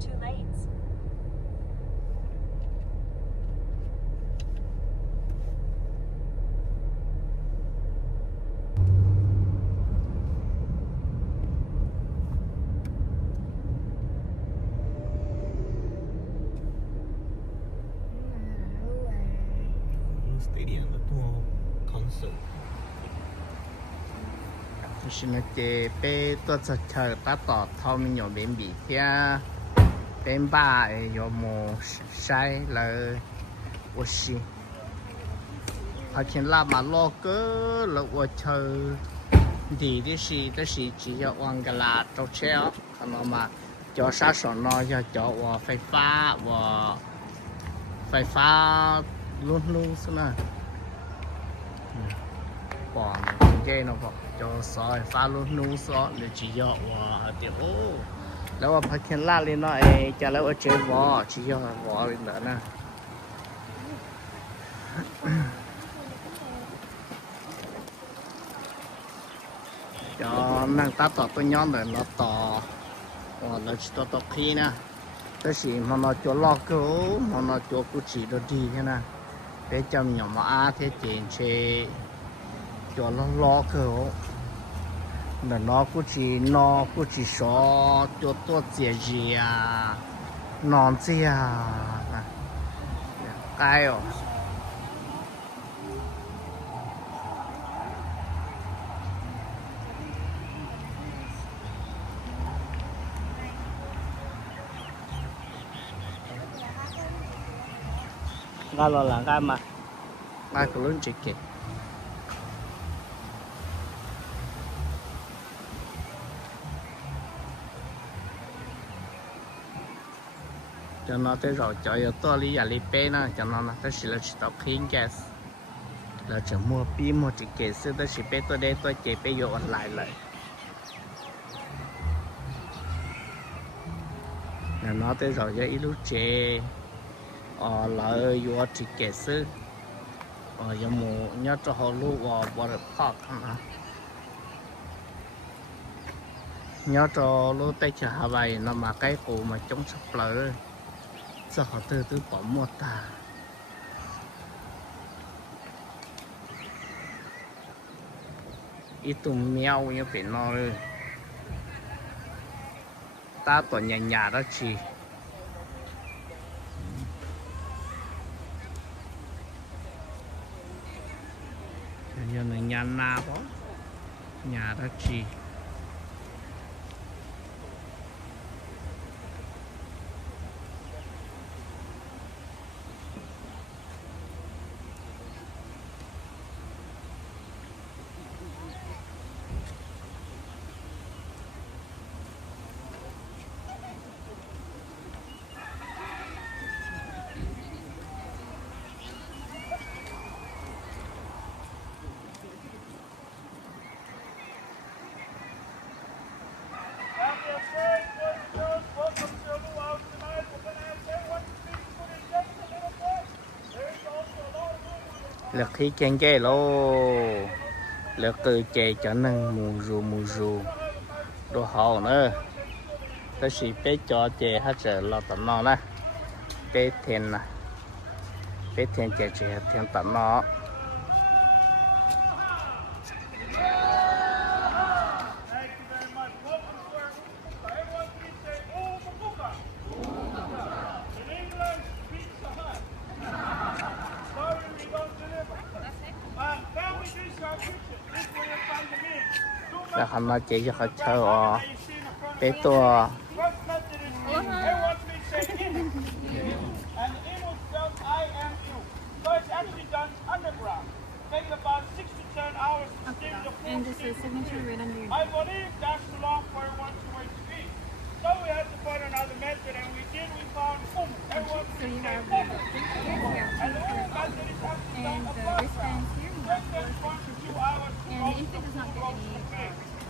2 lanes. Stadium là tua concert. Xin nói chế bé tôi sẽ chờ ta tỏ thao mình nhỏ bên bị phía bên ba có một sai là ô xí họ chỉ là mà lo cơ là ô chờ đi đi xí đó xí chỉ có ăn cái là trâu chéo còn nó mà cho sát sọn nó cho phải phá luôn luôn xem nào bỏ dây nó bỏ cho sỏi phá luôn luôn sỏi để chỉ cho và tiểuแล้วว่าพักเคนล่าเลยเนาะจะแล้วว่าเจอวอชี้ยอวอเป็นแบบนั้นcho năng taต่อตัวย้อนเลยเราต่อเราจะต่อขี้นะแต่สิมันเราจะลอกกูมันเราจะกูchỉ được đi thế nào để chăm nhỏ mà thế tiền chơi cho nó lo cơ là nó cũng chỉ số cho tôi gì gì à non gì à cái rồi ngay là ngay mà ngay của lớn chỉ kì cho nó tới rồi cho tôi lý giải lý bé nó cho nó tới chỉ là chỉ tập khiến gas là chỉ mua pi mua chỉ kể xưa tới chỉ bé tôi đây tôi chỉ bé vô online lại là nó tới rồi cho ít lúc chế là vô chỉ kể xưa giờ mua nhớ cho họ lưu vào được park hả nhớ cho lưu tay chờ hà vậy nó mà cái cụ mà chống sập lở sao họ từ từ bỏ mua ta ít tụm mèo như phải nói ta toàn nhà nhà đó chỉ giờ là nhà na đó nhà đó chỉ lực khí chén chè lô lực từ chè cho nên mù rù đồ hậu nữa tôi chỉ bé cho chè hết giờ lo tận nó nè bé thèn chè thèn tận nóแล้วเขามาเจ๊เขาเช่าเป็นตัวAnd this is signature right under your I believe that's too long for everyone to wait to eat. So we had to find another method, and we found everyone so you have the and the only method is actually and done the wristbands here. less than 1 to 2 hours to And roast if it does not get any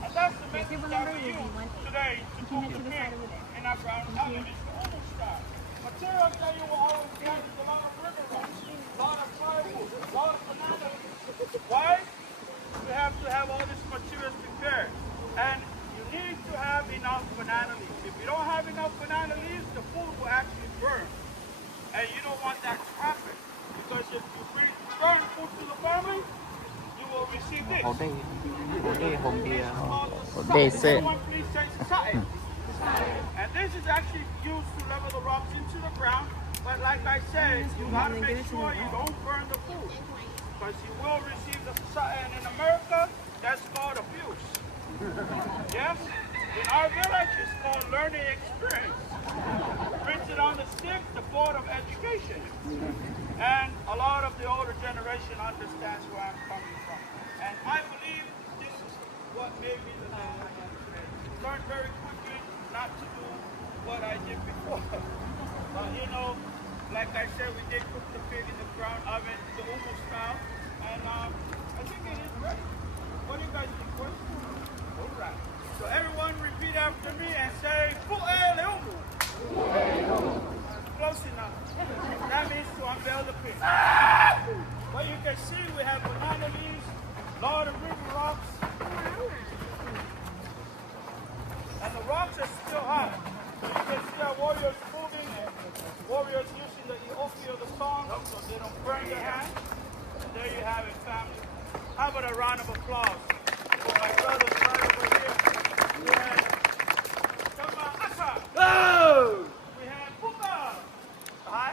and that's the method receiver that number, we will be use 1. today to You can head cook to the the side pig over there. in our brown oven. It's the Uber style. Material that you will always get is a lot of river rice, a lot of firewood, a lot of bananas. Why? We have to have all these materials prepared. And you need đây home beer. They say Someone please say saib. And this is actually used to level the rocks into the ground. But like I said, you gotta make sure you don't burn the food, because you will receive the saib. And in America, that's called abuse. Yes? In our village, it's called learning experience. Printed on the stick, the board of education. And a lot of the older generation understands where I'm coming from. And I believe this is what made me the man I am today. Learned very quickly not to do what I did before. But you know, like I said, we did cook the pig in the ground oven, the umu style. And I think it is ready. What do you guys think, boys? All right. So everyone repeat after me and say, Pu'e umu. Close enough. That means to unveil the pig. But you can see we have banana leaves, a lot of river rocks. And the rocks are still hot. So you can see our warriors moving and warriors using the ioki of the song so they don't burn their hands. And there you have it, family. How about a round of applause for my brothers right over here? We have Kama Asa. Oh! We have Puka. Hi.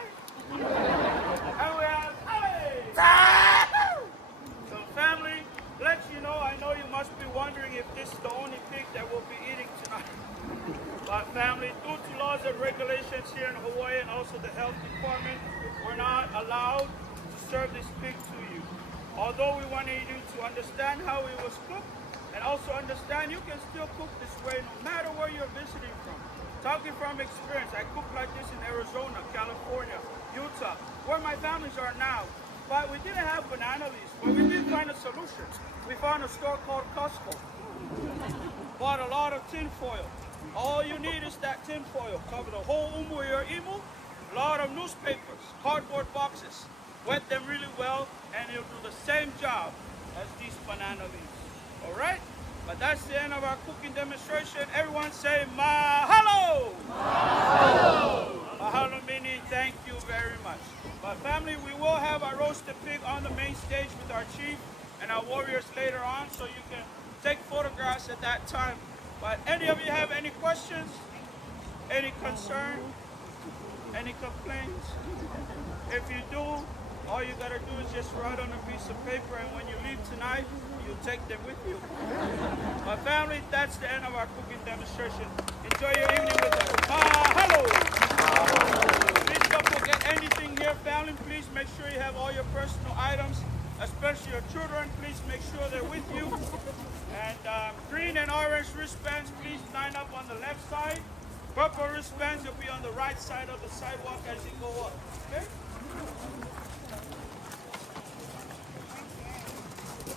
And we have Ale. So family, let you know, I know you must be wondering if this is the only pig that we'll be eating tonight. But family, due to laws and regulations here in Hawaii and also the health department, we're not allowed to serve this pig to you. Although we wanted you to understand how it was cooked and also understand you can still cook this way no matter where you're visiting from. Talking from experience, I cook like this in Arizona, California, Utah, where my families are now. But we didn't have banana leaves, but we did find a solution. We found a store called Costco. Bought a lot of tin foil. All you need is that tin foil. Cover the whole umu or imu. A lot of newspapers, cardboard boxes. Wet them really well, and it'll do the same job as these banana leaves. All right? But that's the end of our cooking demonstration. Everyone say mahalo! Mahalo! Mahalo meaning thank you very much. But family, we will have our roasted pig on the main stage with our chief and our warriors later on, so you can take photographs at that time. But any of you have any questions? Any concern? Any complaints? If you do, all you gotta do is just write on a piece of paper, and when you leave tonight, you take them with you. My family, that's the end of our cooking demonstration. Enjoy your evening with us. Mahalo! Please don't forget anything here, family. Please make sure you have all your personal items, especially your children. Please make sure they're with you. And green and orange wristbands, please line up on the left side. Purple wristbands will be on the right side of the sidewalk as you go up. Okay?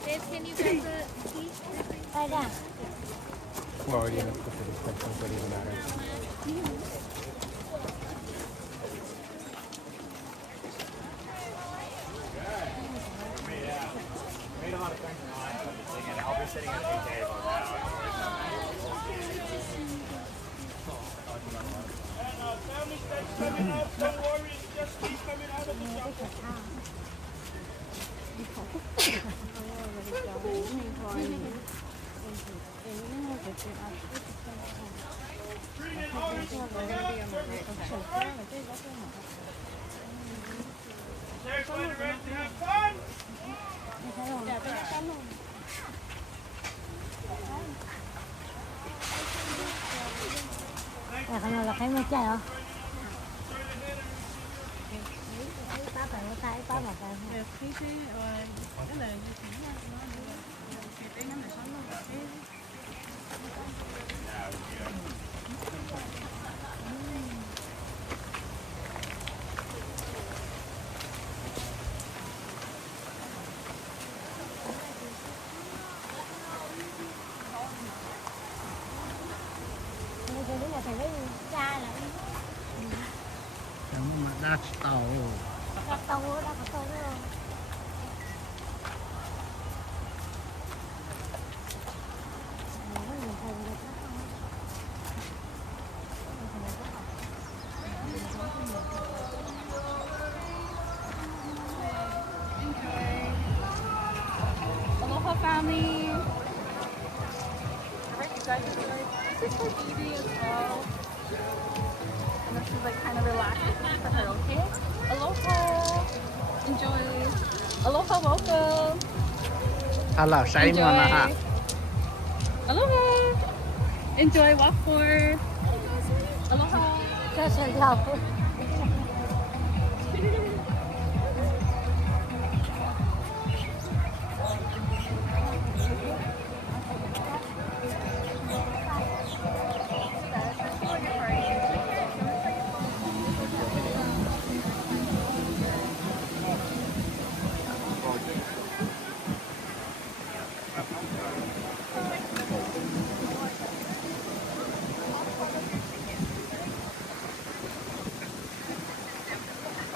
Babe, can you get the tea? Right now. We're already in the cooking section, so it doesn't matter. Made a lot of friends in the last thing, and I'll be sitting at the table now. And family steaks coming up. Don't worry, it's just me coming out of the jungle. Green and orange together. Is everybody ready to have fun? Cái này là cái mới chạy hả? Ba phải có tay, ba mà tay. Cái này phải lấy ra là Chẳng mà đắt tàu. đắp tàu đó, đắp tàu đó. Aloha family. is for Dee as well. And this is like kind of relaxing for her, okay? Aloha! Enjoy! Aloha, welcome! 他老晒么了哈？ Aloha! Enjoy, walk forward! Aloha! 这是跳舞。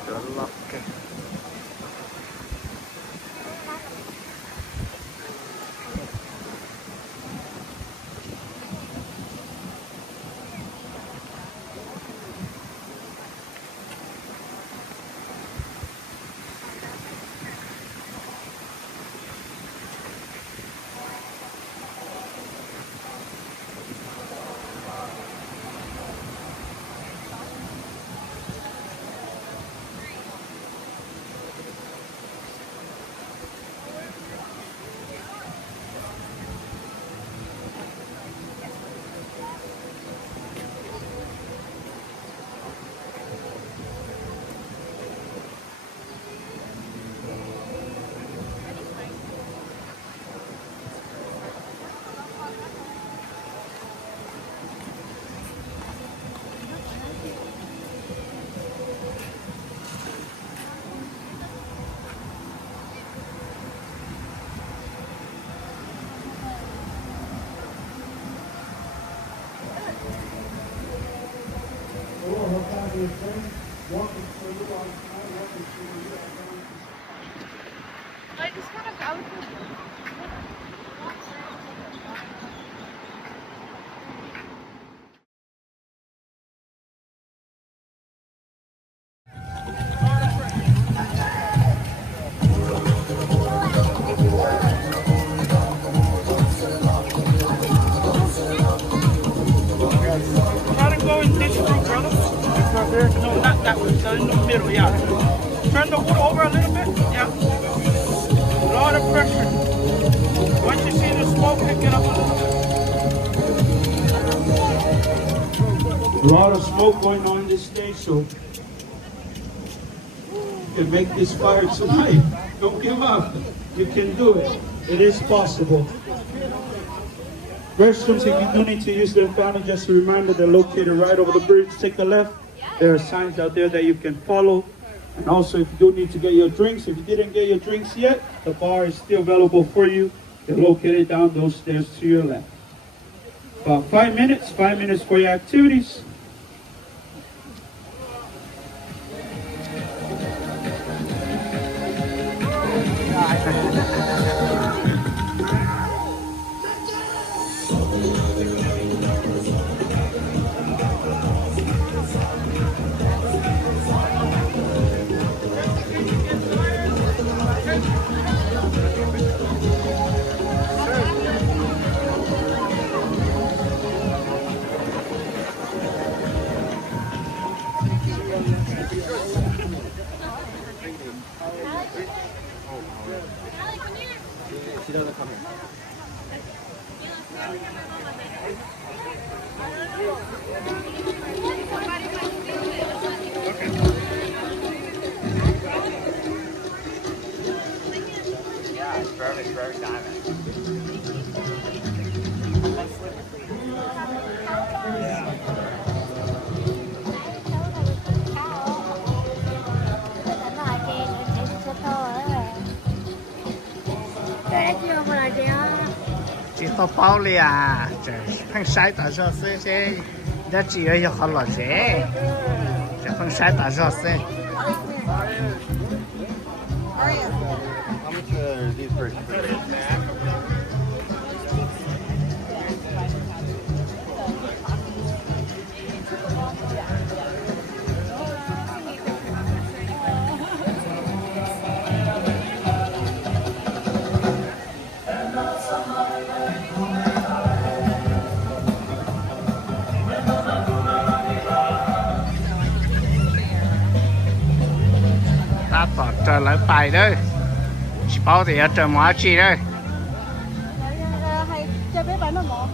Good luck. I just kind of go with it. Try to go in this room, brother. It's right there. No, not that one. So in the middle, yeah. Turn the wood over a little bit. Yeah. A lot of pressure. Once you see the smoke, pick it up a little bit. A lot of smoke going on this day, so you can make this fire tonight. Don't give up. You can do it. It is possible. Restrooms, if you do need to use them, family, just a reminder, they're located right over the bridge. Take a left. There are signs out there that you can follow. And also, if you do need to get your drinks, if you didn't get your drinks yet, the bar is still available for you. They're located down those stairs to your left. About 5 minutes for your activities. She doesn't come here. Yeah, it's very diamond. Chỉ có bao lì à, chỉ phăng sai tại sao thế, đã chỉ ở họ là thế, chỉ phăng sai tại sao thế. How much are these for? ta tỏ trở lại bài đấy chỉ bảo thì trở mở chi đấy hay chơi bé bán nó mỏ.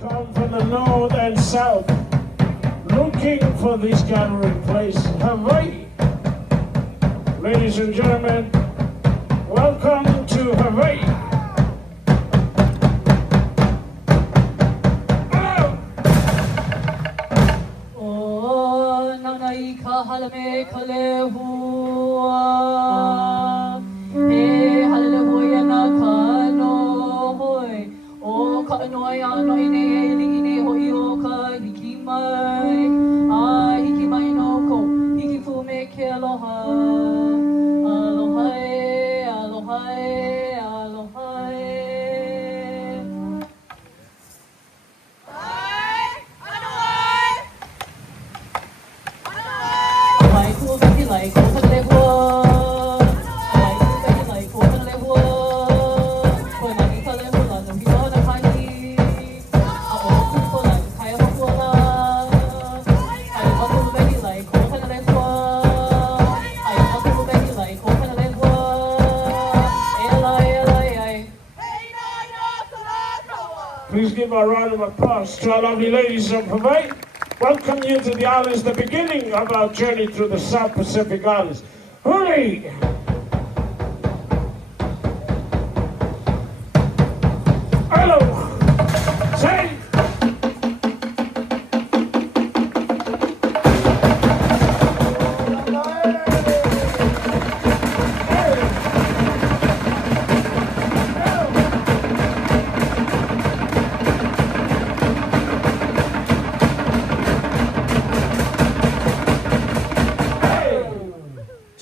Come from the north and south, looking for this gathering place, Hawaii. Ladies and gentlemen, welcome to Hawaii. Oh, nanai ka halame kale hua, he halale hoi ana ka no hoi. O ka anoi ano ine li ine hoi o ka hiki mai, a hiki mai no ko, hiki fu me ke aloha, aloha, aloha, aloha. Mai ku peki lai ko ka le hua, mai ku peki lai ko ka le hua, ko na ni ka le hua no hi ona kai, a o ku ko la kai ho ko la, ai ma ku peki lai ko ka le hua, ai ma ku peki lai ko ka le hua, ai. Please give a round of applause to our lovely ladies of Hawaii. Welcome you to the islands, the beginning of our journey through the South Pacific Islands. Hooray! Hello! Say!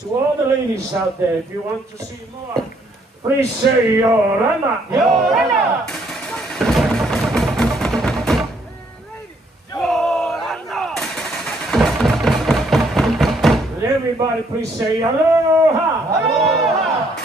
To all the ladies out there, if you want to see more, please say Yorana. Yorana. Yorana. And everybody, please say aloha. Aloha.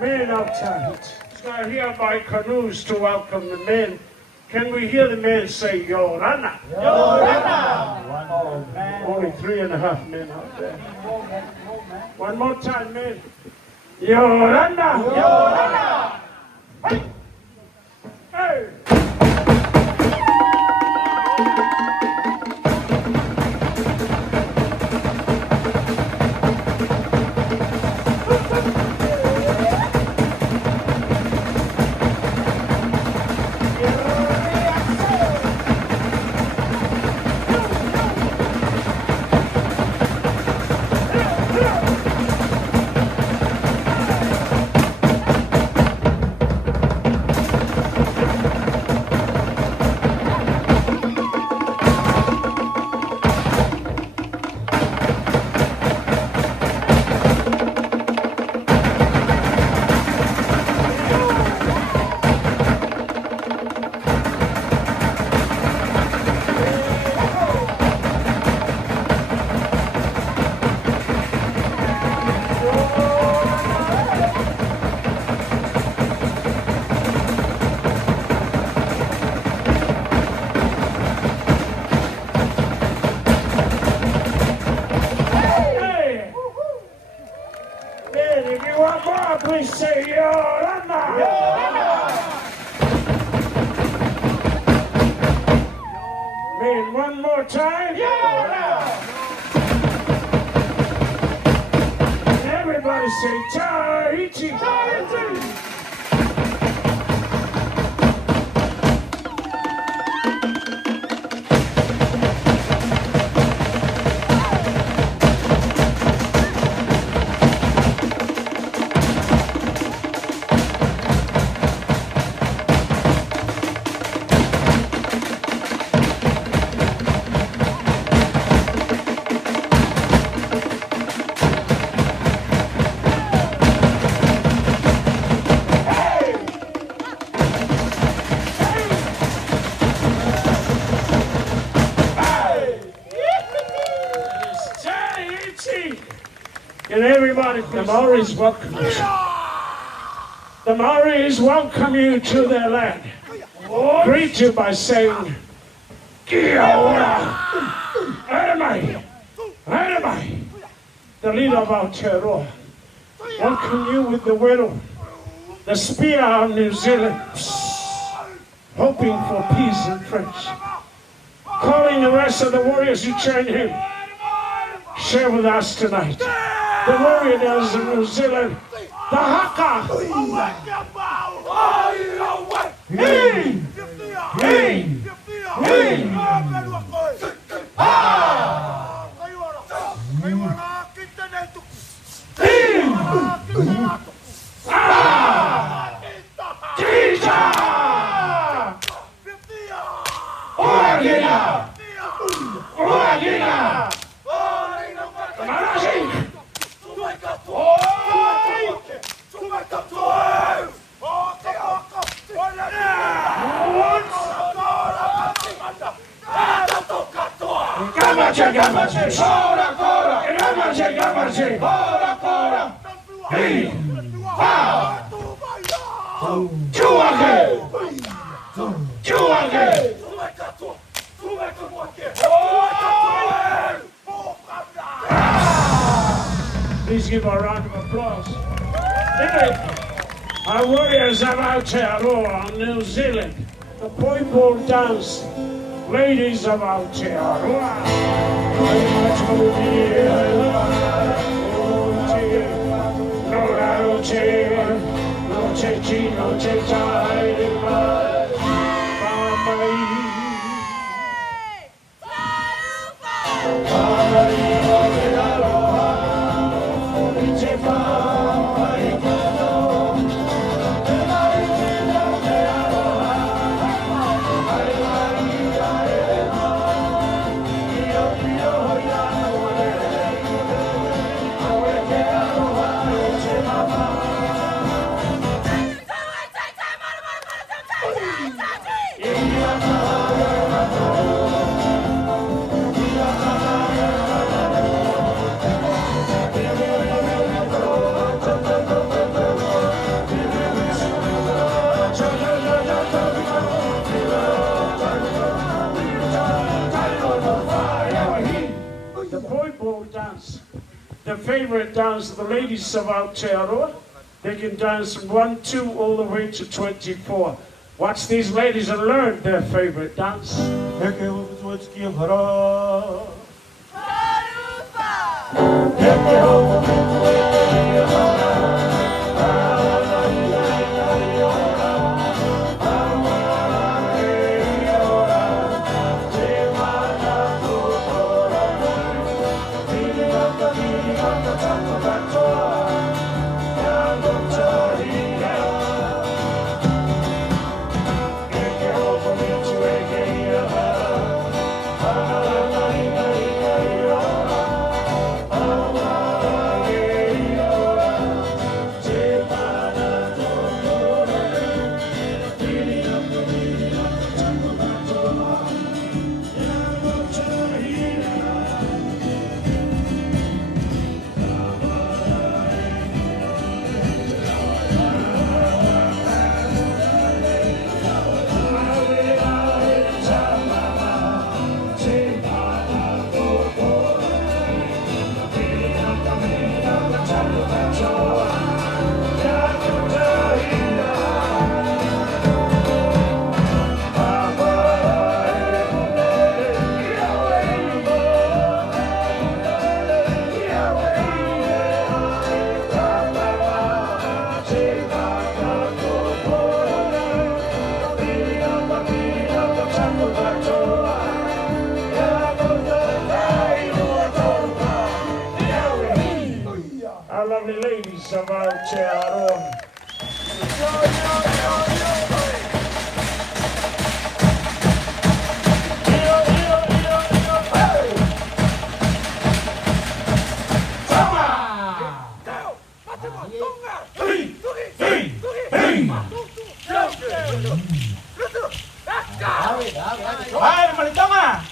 Men outside. So I hereby canoes to welcome the men. Can we hear the men say Yorana? Yorana! Only 3.5 men out there. One more time, men. Yorana! Yorana! Hey! Hey! more time? Yeah! Everybody say Tahiti. Tahiti. And everybody, the Maoris welcome you. The Maoris welcome you to their land. Greet you by saying, Kia ora, Aramai, Aramai, the leader of Aotearoa. Welcome you with the widow, the spear of New Zealand, hoping for peace and friendship. Calling the rest of the warriors who join him, share with us tonight. The warriors of New Zealand, the haka. Hey! Hey! Hey! Please give a round of applause. Our warriors of Aotearoa, New Zealand, the poi ball dance, ladies of Aotearoa. The favorite dance of the ladies of Aotearoa. They can dance from 1, 2, all the way to 24. Watch these ladies and learn their favorite dance. Say Our lovely ladies of our Aron. Ay, malitama!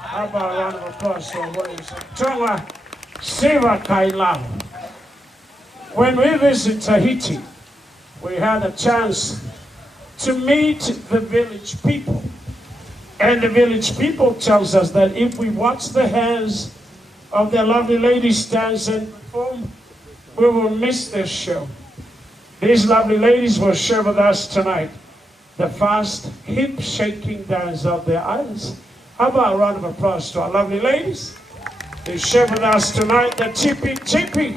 How about a round of applause for what is Tonga Siva Kailau. When we visit Tahiti, we had a chance to meet the village people. And the village people tells us that if we watch the hands of the lovely ladies dance and perform, we will miss this show. These lovely ladies will share with us tonight the fast hip-shaking dance of their islands. How about a round of applause to our lovely ladies? They share with us tonight the chippy chippy.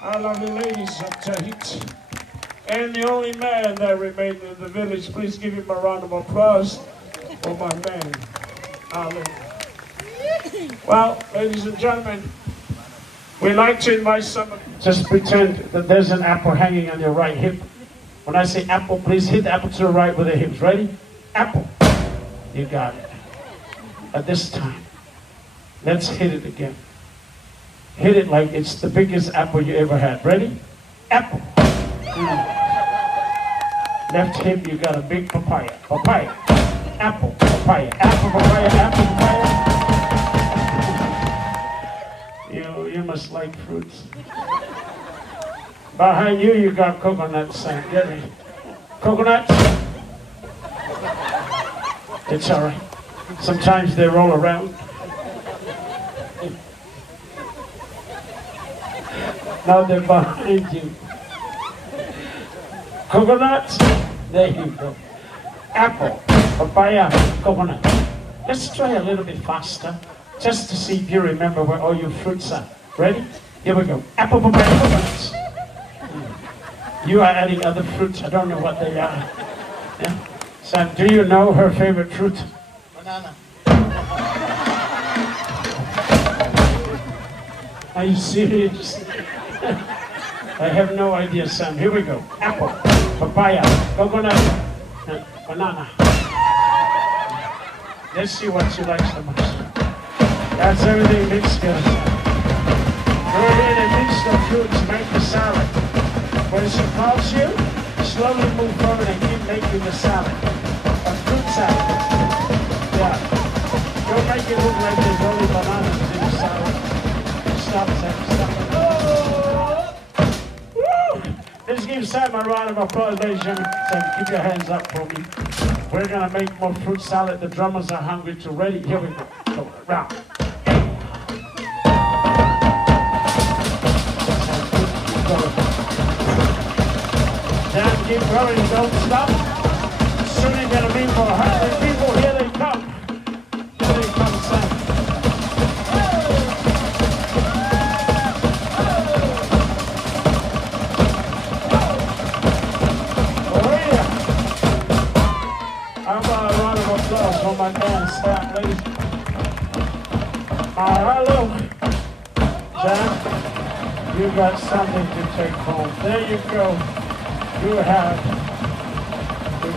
Our lovely ladies of Tahiti. And the only man that remained in the village, please give him a round of applause for my man, Ali. Well, ladies and gentlemen, we like to invite someone. Just pretend that there's an apple hanging on your right hip. When I say apple, please hit the apple to the right with the hips. Ready? Apple. You got it. At this time, let's hit it again. Hit it like it's the biggest apple you ever had. Ready? Apple. Left hip, you got a big papaya. Papaya. Apple. Papaya. Apple. Papaya. Apple. Papaya. You must like fruits. Behind you, you got coconuts. Get me. Coconuts. It's all right. Sometimes they roll around. Now they're behind you. Coconuts. There you go. Apple, papaya, coconut. Let's try a little bit faster, just to see if you remember where all your fruits are. Ready? Here we go. Apple, papaya, coconuts. You are adding other fruits. I don't know what they are. Yeah. Sam, do you know her favorite fruit? Banana. Are you serious? I have no idea, Sam. Here we go. Apple, papaya, coconut, and banana. Let's see what she likes the most. That's everything mixed together. Go ahead and mix the fruits, make the salad. When she calls you, slowly move forward and keep making the salad. A fruit salad. Yeah. Don't make it look like there's only bananas in the salad. Stop, Sam, stop. Oh! Woo! Let's give Sam a round of applause, ladies and gentlemen. Sam, keep your hands up for me. We're gonna make more fruit salad. The drummers are hungry too. Ready? Here we go. Go round. Sam, keep going. Don't stop. Soon you're gonna be for 100 people. Here they come. Here they come, Sam. How about a round of applause for my dance staff, ladies? Hello. Sam, you got something to take home. There you go. You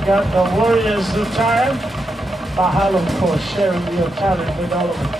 got the Warriors attire. Mahalo for sharing your talent with all of us.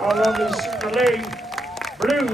Our lovely Super Lane Blue.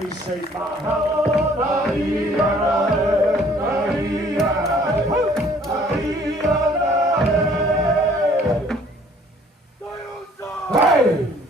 we say Hey!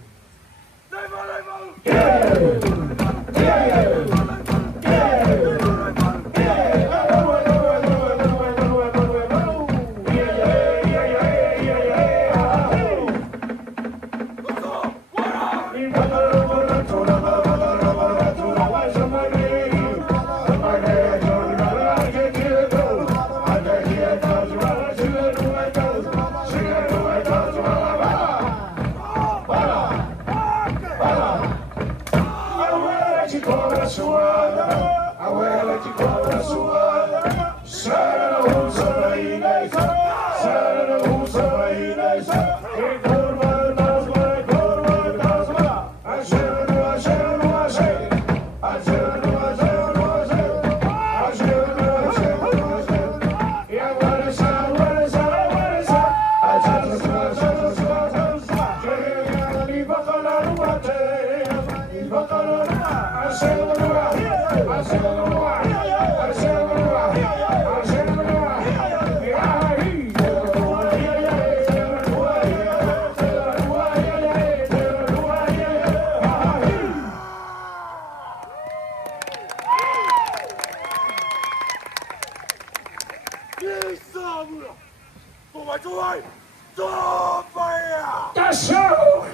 That's so!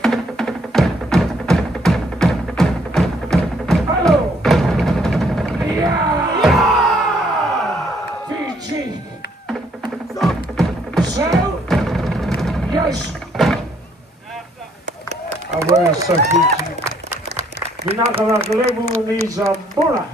Hello! Yeah! PG! So? Yes! I wear some PG. Binakala Kalebu needs a bullet.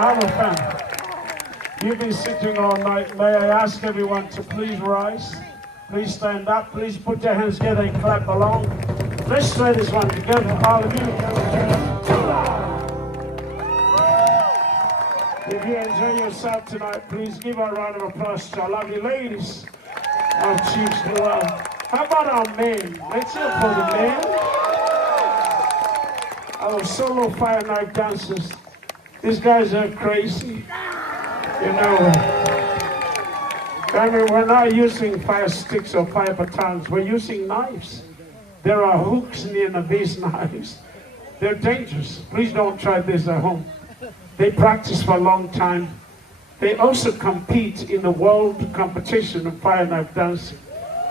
Mahalo family. You've been sitting all night. May I ask everyone to please rise? Please stand up. Please put your hands together and clap along. Let's try this one together, all of you. If you enjoy yourself tonight, please give a round of applause to our lovely ladies of Chiefs Luau. How about our men? Let's hear for the men. Our solo fire knife dancers. These guys are crazy. You know, I mean, we're not using fire sticks or fire batons. We're using knives. There are hooks in the end of these knives. They're dangerous. Please don't try this at home. They practice for a long time. They also compete in the world competition of fire knife dancing.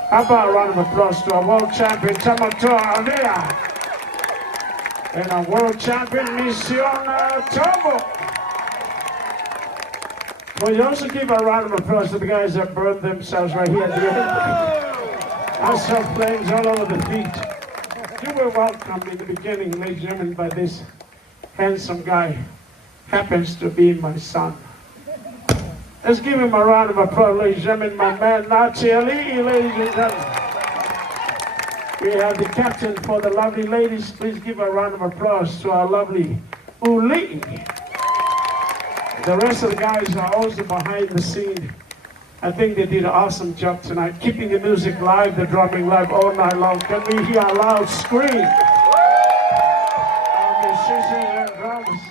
How about a round of applause to our world champion, Tamato Alea, and our world champion, Mission Tomo. Well, you also give a round of applause to the guys that burned themselves right here at the end. I saw flames all over the feet. You were welcomed in the beginning, ladies and gentlemen, by this handsome guy. Happens to be my son. Let's give him a round of applause, ladies and gentlemen. My man, Nachi Ali, ladies and gentlemen. We have the captain for the lovely ladies. Please give a round of applause to our lovely Uli. The rest of the guys are also behind the scene. I think they did an awesome job tonight, keeping the music live, the drumming live all night long. Can we hear a loud scream? Our musicians and drummers.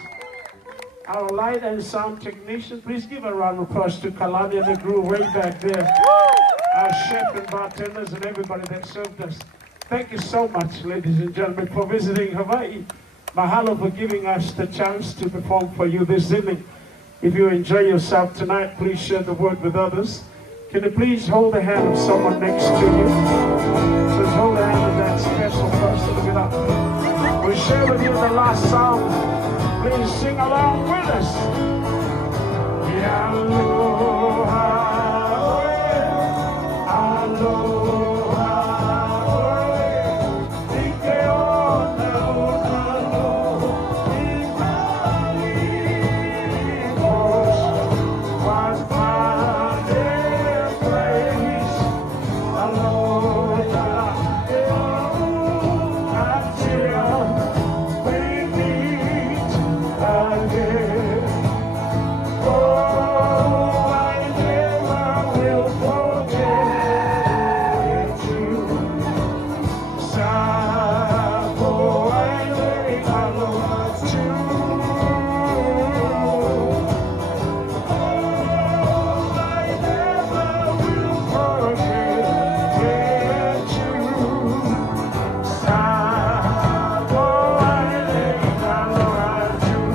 Our light and sound technician, please give a round of applause to Kalani and the crew way back there. Our chef and bartenders and everybody that served us. Thank you so much, ladies and gentlemen, for visiting Hawaii. Mahalo for giving us the chance to perform for you this evening. If you enjoy yourself tonight, please share the word with others. Can you please hold the hand of someone next to you? Please hold the hand of that special person. Look it up. We'll share with you the last song. Please sing along with us. Aloha, aloha, ike ona ona no, Imalikos was my dear place. Aloha, until we meet again. Oh, I never will forget you. Sabo ai aloha too. Oh, I never will forget you. Sabo ai aloha too.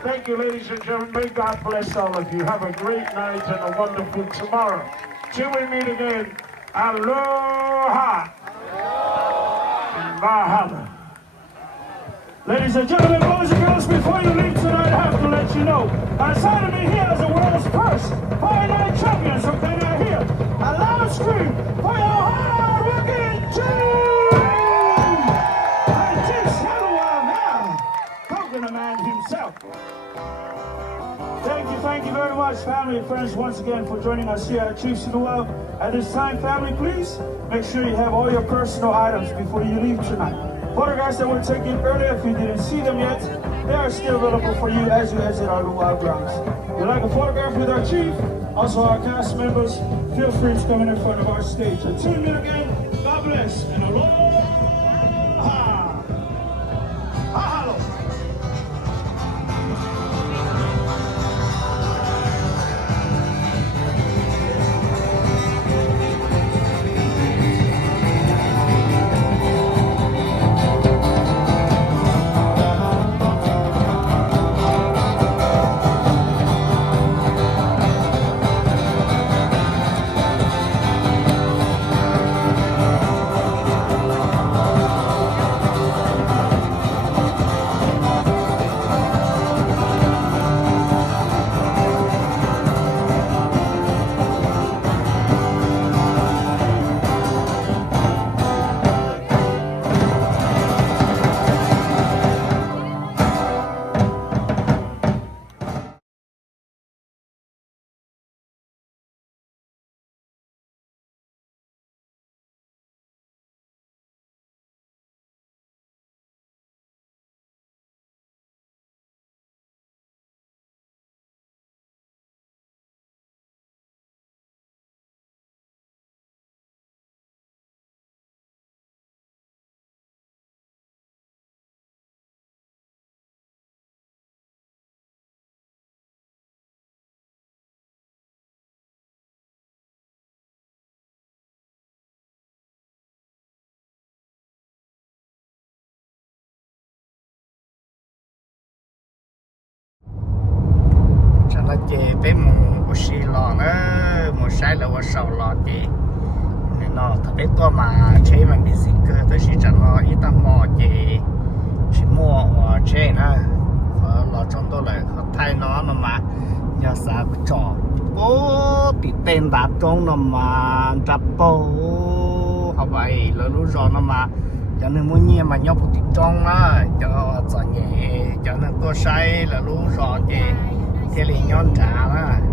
Thank you, ladies and gentlemen. May God bless all of you. Have a great night and a wonderful tomorrow. Till we meet again, aloha and mahalo. Ladies and gentlemen, boys and girls, before you leave tonight, I have to let you know, outside of me here is the world's first Fire Night champions, okay, now here, a loud scream for your hard-working team! And Chief Saluwa now, Coconut Man himself. Thank you very much, family and friends, once again for joining us here at Chiefs Luau. At this time, family, please make sure you have all your personal items before you leave tonight. Photographs that were taken earlier, if you didn't see them yet, they are still available for you as you exit our luau grounds. If you'd like a photograph with our chief, also our cast members, feel free to come in front of our stage. Until we meet again, God bless and aloha! Mahalo! chị bé một xì lò nữa một sai là một sầu lò chị nên nó thật bé to mà chế mà bị gì cơ tôi chỉ chẳng nó ít tao mò chị chỉ mua chế nữa lò trong tôi lại thay nó mà giờ sao cái trò bố bị tên đã trong nó mà chập bố học vậy là lúc rồi nó mà cho nên muốn nhiên mà nhau một tí trong á cho nhẹ cho nên tôi say là lúc rồi thì thế là nhon trả đó